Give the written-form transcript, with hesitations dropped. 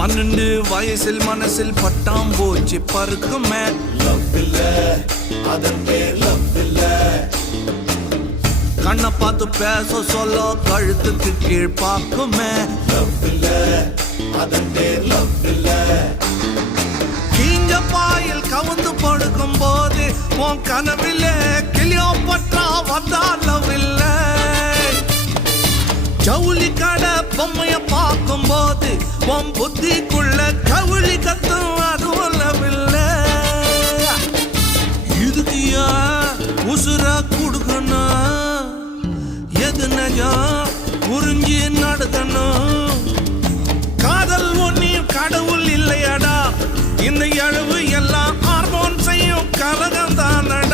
12 வயசில் மனசில் பட்டாம்பூச்சி பருக்குமே. லவ் இல்ல, அதன் பேர் லவ் இல்ல. கண்ணை பார்த்து பேச சொல்ல கழுத்துக்கு கீழ் பார்க்குமே. லவ் இல்ல, அதன் பேர் லவ் இல்ல. கீஞ்ச பாயில் கவுந்து படுக்கும் போது உன் கனவிலே கிளியோபட்ரா வந்தா லவ் இல்ல. ஜவுளி கடை பொம்மைய பார்க்கும் போது உன் புத்திக்குள்ள கவுளி கத்தும் அதுவும் லவ் இல்ல. இதுக்கு உசுர கொடுக்கணும், எது நஜம் புரிஞ்சு நடக்கணும். காதல் ஒன்னியும் கடவுள் இல்லையடா, இந்த எழுவு எல்லாம் ஹார்மோன் செய்யும் கலகம் தானடா.